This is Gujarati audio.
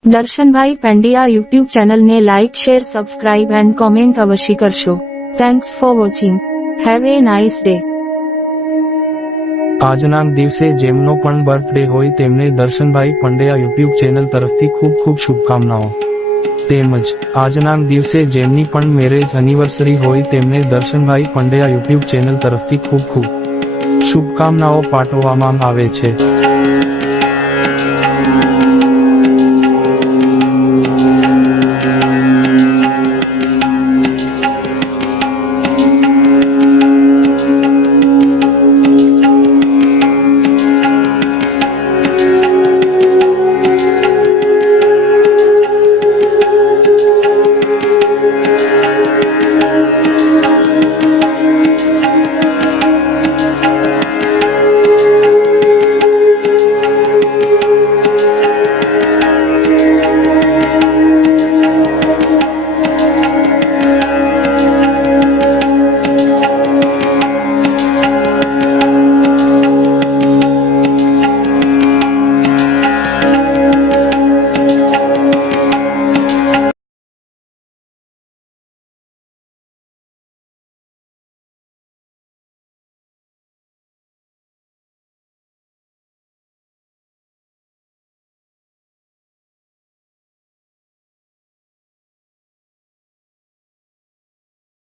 દર્શનભાઈ પંડ્યા યુટ્યુબ ચેનલને like share subscribe and comment અવશ્ય કરશો. Thanks for watching. Have a nice day. આજના દિવસે જેમનો પણ બર્થડે હોય તેમને દર્શનભાઈ પંડ્યા યુટ્યુબ ચેનલ તરફથી ખૂબ ખૂબ શુભકામનાઓ. તેમજ આજના દિવસે જેમની પણ મેરેજ એનિવર્સરી હોય તેમને દર્શનભાઈ પંડ્યા યુટ્યુબ ચેનલ તરફથી ખૂબ ખૂબ શુભકામનાઓ પાઠવવામાં આવે છે.